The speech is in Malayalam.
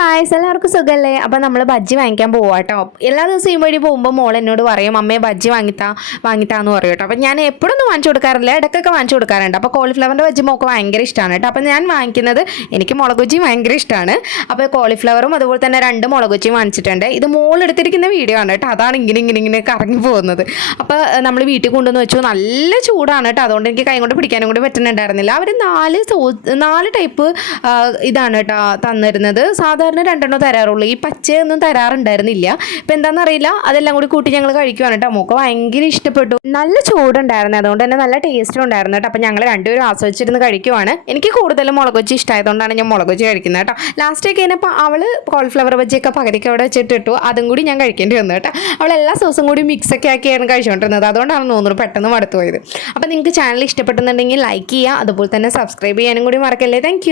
ഗായ്സ് എല്ലാവർക്കും സുഖമല്ലേ? അപ്പം നമ്മൾ ബജ്ജി വാങ്ങിക്കാൻ പോവാം കേട്ടോ. എല്ലാ ദിവസവും ഈ വഴി പോകുമ്പോൾ മോൾ എന്നോട് പറയും അമ്മയെ ബജ്ജി വാങ്ങിത്താന്ന് പറയും കേട്ടോ. അപ്പം ഞാൻ എപ്പോഴൊന്നും വാങ്ങിച്ചു കൊടുക്കാറില്ല, ഇടയ്ക്കൊക്കെ വാങ്ങിച്ചു കൊടുക്കാറുണ്ട്. അപ്പോൾ കോളിഫ്ലവറിൻ്റെ ബജ്ജി മോൾക്ക് ഭയങ്കര ഇഷ്ടമാണ് കേട്ടോ. അപ്പം ഞാൻ വാങ്ങിക്കുന്നത് എനിക്ക് മുളക് ബജ്ജി ഭയങ്കര ഇഷ്ടമാണ്. അപ്പോൾ കോളിഫ്ലവറും അതുപോലെ തന്നെ 2 മുളക് ബജ്ജിയും വാങ്ങിച്ചിട്ടുണ്ട്. ഇത് മോൾ എടുത്തിരിക്കുന്ന വീഡിയോ ആണ് കേട്ടോ. അതാണ് ഇങ്ങനെ കറങ്ങി പോകുന്നത്. അപ്പോൾ നമ്മൾ വീട്ടിൽ കൊണ്ടുവന്ന് വെച്ചു. നല്ല ചൂടാണ് കേട്ടോ, അതുകൊണ്ട് എനിക്ക് കൈ കൊണ്ട് പിടിക്കാനും കൂടി പറ്റുന്നുണ്ടായിരുന്നില്ല. അവർ 4 ടൈപ്പ് ഇതാണ് കേട്ടോ തന്നിരുന്നത്. സാധാരണ 2 തരാറുള്ളൂ, ഈ പച്ചയൊന്നും തരാറുണ്ടായിരുന്നില്ല. ഇപ്പം എന്താണെന്നറിയില്ല, അതെല്ലാം കൂടി കൂട്ടി ഞങ്ങൾ കഴിക്കുവാണ് കേട്ടോ. നമുക്ക് ഭയങ്കര ഇഷ്ടപ്പെട്ടു. നല്ല ചൂടുണ്ടായിരുന്നു, അതുകൊണ്ട് തന്നെ നല്ല ടേസ്റ്റും ഉണ്ടായിരുന്നു കേട്ടോ. അപ്പം ഞങ്ങൾ രണ്ടുപേരും ആസ്വദിച്ചിരുന്ന് കഴിക്കുവാണ്. എനിക്ക് കൂടുതലും മുളക് ബജ്ജി ഇഷ്ടമായതുകൊണ്ടാണ് ഞാൻ മുളക് ബജ്ജി കഴിക്കുന്നത് കേട്ടോ. ലാസ്റ്റൊക്കെ കഴിഞ്ഞപ്പോൾ അവൾ കോളിഫ്ലവർ ബജ്ജിയൊക്കെ പകുതിക്ക് അവിടെ വെച്ചിട്ടിട്ടു, അതും കൂടി ഞാൻ കഴിക്കേണ്ടി വന്നു കേട്ടോ. അവൾ എല്ലാ സോസും കൂടി മിക്സൊക്കെ ആക്കിയാണ് കഴിച്ചുകൊണ്ടിരുന്നത്, അതുകൊണ്ടാണ് തോന്നുന്നു പെട്ടെന്ന് മടുത്തു പോയത്. അപ്പം നിങ്ങൾക്ക് ചാനൽ ഇഷ്ടപ്പെട്ടെന്നുണ്ടെങ്കിൽ ലൈക്ക് ചെയ്യുക, അതുപോലെ തന്നെ സബ്സ്ക്രൈബ് ചെയ്യാനും കൂടി മറക്കല്ലേ. താങ്ക്